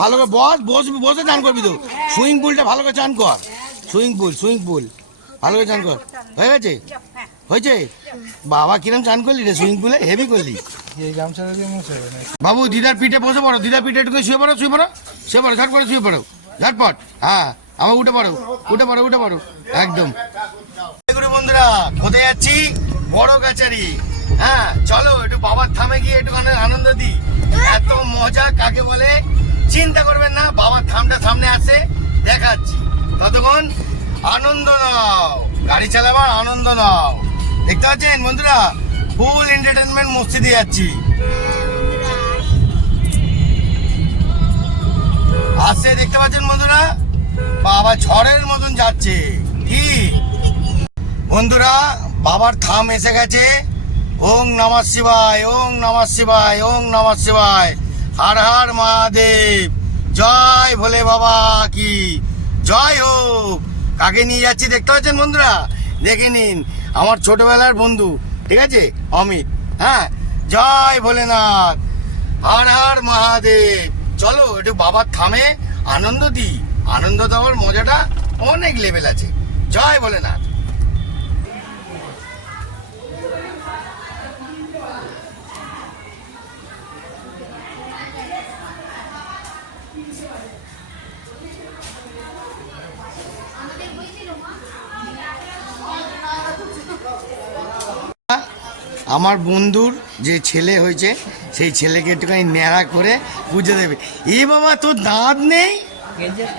ভালো করে বসে চান করবি তো। সুইমিং পুলটা ভালো করে চান কর। সুইমিং পুল ভালো করে চান কর। হয়ে গেছে? হয়েছে? বাবা কিরম চান করলি রে সুইমিং পুলে? হেভি করলি। বাবু দিদার পিঠে বসে পড়ো, দিদার পিঠে একটু শুয়ে পড়ো, ঝট করে শুয়ে পড়ো, ঝটপট। হ্যাঁ, আমার উঠে পড়ো একদম। বন্ধুরা কোথায় যাচ্ছি? বড় কাছারি। হ্যাঁ চলো একটু বাবার থামে গিয়ে একটুখানি আনন্দ দিই। এত মজা কাকে বলে চিন্তা করবেন না, বাবার থামটা সামনে আসে দেখাচ্ছি, ততক্ষণ আনন্দ নাও, গাড়ি চালাবার আনন্দ নাও। দেখতে পাচ্ছেন বন্ধুরা, ফুল এন্টারটেনমেন্ট মসজিদে যাচ্ছি। আসছে দেখতে পাচ্ছেন বন্ধুরা, বাবা ঝড়ের মতন যাচ্ছে। কি বন্ধুরা, বাবার থাম এসে গেছে। ওং নমঃ শিবায়, ওং নমঃ শিবায়, ওং নমঃ শিবায়, হর হর মহাদেব, জয় ভোলে বাবা কি জয় হোক। কাকে নিয়ে যাচ্ছি দেখতে পাচ্ছেন বন্ধুরা? দেখে নিন, আমার ছোটবেলার বন্ধু, ঠিক আছে, অমিত। হ্যাঁ, জয় ভোলেনাথ, হর হর মহাদেব। চলো একটু বাবার থামে আনন্দ দিই। আনন্দ দেওয়ার মজাটা অনেক লেভেল আছে। জয় ভোলেনাথ। আমার বন্ধুর যে ছেলে হয়েছে, সেই ছেলেকে একটুখানি ন্যাড়া করে পুজো দেবে। এ বাবা, তোর দাঁত নেই?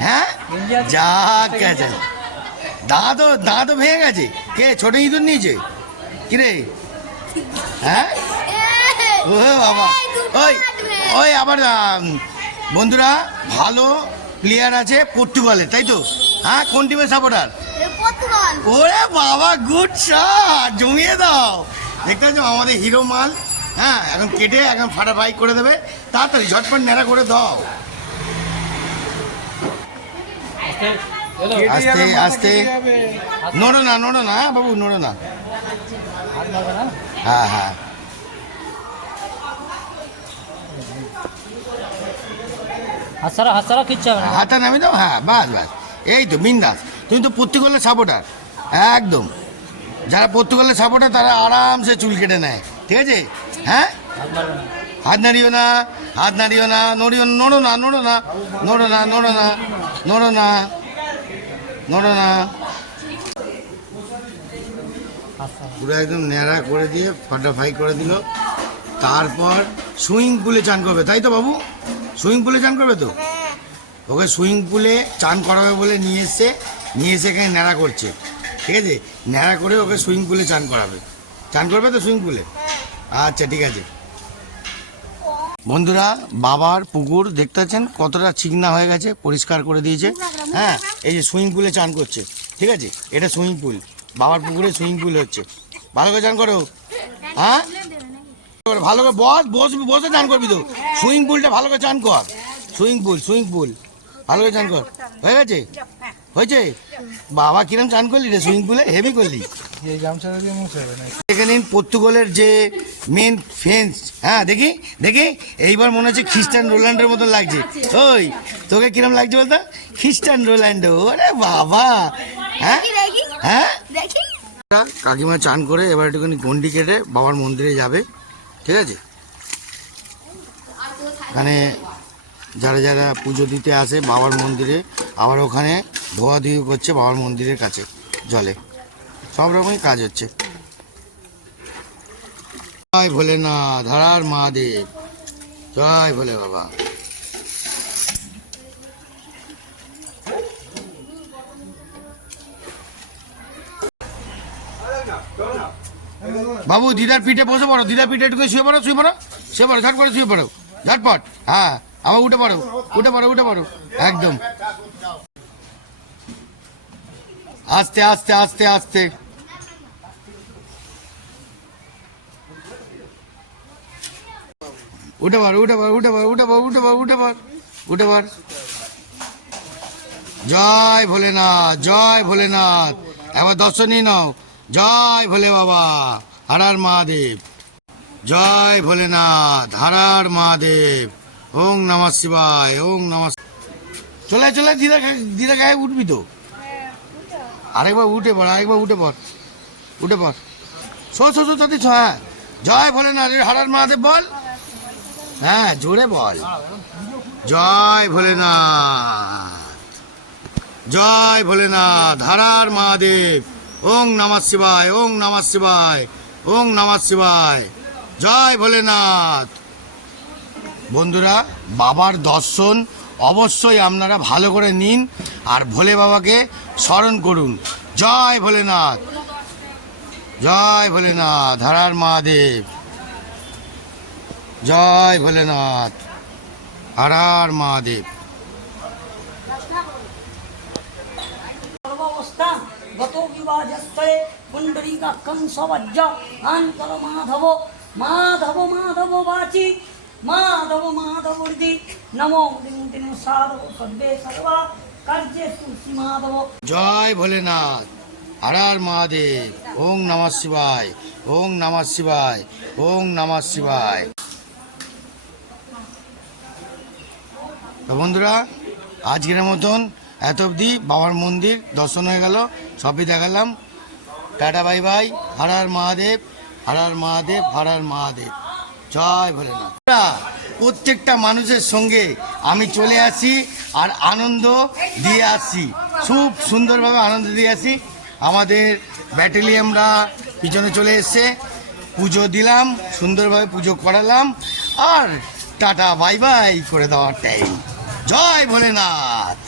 হ্যাঁ, যা গেছে, দাঁতও ভেঙে গেছে। কে ছোট ইঁদুর নিয়েছে কিরে? হ্যাঁ, ও বাবা, ওই আবার বন্ধুরা ভালো প্লেয়ার আছে পর্তুগালের, তাই তো? হ্যাঁ, কোন টিমের সাপোর্টার? ওরে বাবা, গুড শট, জমিয়ে দাও। দেখতে পাচ্ছ আমাদের হিরো মাল। হ্যাঁ, এখন কেটে এখন ফাটাফাই করে দেবে, তাড়াতাড়ি ঝটপট ন্যাড়া করে দাও। আস্তে আস্তে, নড়ো না বাবু, নড়ো না। হ্যাঁ হ্যাঁ, হাতটা নামিয়ে দাও। হ্যাঁ, বাস, এই তো বিন্দাস। তুমি তো পর্তুগালের সাপোর্টার একদম। যারা পর্তুগালের সাপোর্টার তারা আরামসে চুল কেটে নেয়, ঠিক আছে? হ্যাঁ, হাত নাড়িও না, নড়ো না। পুরো একদম ন্যাড়া করে দিয়ে ফাটাফাই করে দিল। তারপর সুইমিং পুলে চান করবে, তাই তো বাবু? সুইমিং পুলে চান করবে তো? ওকে সুইমিং পুলে চান করাবে বলে নিয়ে এসে এখানে ন্যাড়া করছে, ঠিক আছে? ন্যাড়া করে ওকে সুইমিং পুলে চান করাবে। চান করবে তো সুইমিং পুলে? আচ্ছা, ঠিক আছে। বন্ধুরা, বাবার পুকুর দেখতে পাচ্ছেন কতটা চিকনা হয়ে গেছে, পরিষ্কার করে দিয়েছে। হ্যাঁ, এই যে সুইমিং পুলে চান করছে, ঠিক আছে? এটা সুইমিং পুল, বাবার পুকুরে সুইমিং পুল হচ্ছে। ভালো করে চান করো। হ্যাঁ, ভালো করে বসে চান করবি তো। সুইমিং পুলটা ভালো করে চান কর। সুইমিং পুল ভালো করে চান কর। হয়েছে? বাবা কিরম চান করলি রে সুইমিং পুলে? হেভি করলি। দেখে নিন পর্তুগালের যে মেন ফেন্স। হ্যাঁ, দেখি এইবার মনে হচ্ছে খ্রিস্টান রোনাল্ডোর মতন লাগছে। ওই তোকে কিরম লাগছে বলতো? খ্রিস্টান রোনাল্ডো। আরে বাবা, হ্যাঁ হ্যাঁ। কাকিমা চান করে এবার একটুখানি গন্ডি কেটে বাবার মন্দিরে যাবে, ঠিক আছে? এখানে যারা পুজো দিতে আসে বাবার মন্দিরে, আবার ওখানে ধোয়াধুয়ি করছে বাবার মন্দিরের কাছে জলে। সব রকমই কাজ হচ্ছে। জয় ভোলেনাথ, হর হর মহাদেব, জয় ভোলে বাবা। বাবু দিদার পিঠে বসে পড়ো, দিদার পিঠে একটু শুয়ে পড়ো, ঝট করে শুয়ে পড়ো, ঝটপট। হ্যাঁ, আবার উঠে পড়ো একদম। আস্তে আস্তে আস্তে আস্তে। উঠে পড়। জয় ভোলেনাথ। এবার দর্শন নিয়ে নাও। জয় ভোলে বাবা, হর হর মহাদেব। জয় ভোলেনাথ, হর হর মহাদেব, ওং নমঃ শিবায়, ওং নমঃ। চলে চলে ধীরে গায়ে উঠবি তো, আরেকবার উঠে পড়, আরেকবার উঠে পড়, উঠে পড়। শো তাতে হ্যাঁ, জয় ভোলেনাথ, হারার মহাদেব বল, হ্যাঁ জোরে বল, জয় ভোলেনাথ, জয় ভোলেনাথ, হারার মহাদেব, ওং নমঃ শিবায়, ওং নমঃ শিবায়, ওং নমঃ শিবায়, জয় ভোলেনাথ। বন্ধুরা, বাবার দর্শন অবশ্যই আপনারা ভালো করে নিন আর ভোলে বাবাকে স্মরণ করুন। জয় ভোলেনাথ, জয় ভোলেনাথ, হারার মহাদেব, জয় ভোলেনাথ, হারার মহাদেব। সর্বাবস্থান গত বিবাহস্থলে পুণ্ডরীকাক্ষং সবজ্জ আন্তর মাধব মাধব মাধব বাচি মাধব মাধবর্দি নমো দিন সাধব সর্বে সর্বা কার্যেষু শ্রী মাধব। জয় ভোলেনাথ, হারার মহাদেব, ওং নমঃ শিবায়, ওং নমঃ শিবায়, ওং নমঃ শিবায়। তো বন্ধুরা, আজকের মতন এত অবধি বাবার মন্দির দর্শন হয়ে গেল, সবই দেখালাম। টাটা বাই বাই, হারার মহাদেব, হারার মহাদেব, হারার মহাদেব, জয় ভোলেনাথ। প্রত্যেকটা মানুষের সঙ্গে আমি চলে আসি আর আনন্দ দিয়ে আসি, খুব সুন্দরভাবে আনন্দ দিয়ে আসি। আমাদের ব্যাটালিয়ানরা পিছনে চলে এসছে, পুজো দিলাম, সুন্দরভাবে পুজো করালাম আর টাটা বাই বাই করে দেওয়ার টাইম। জয় ভোলেনাথ।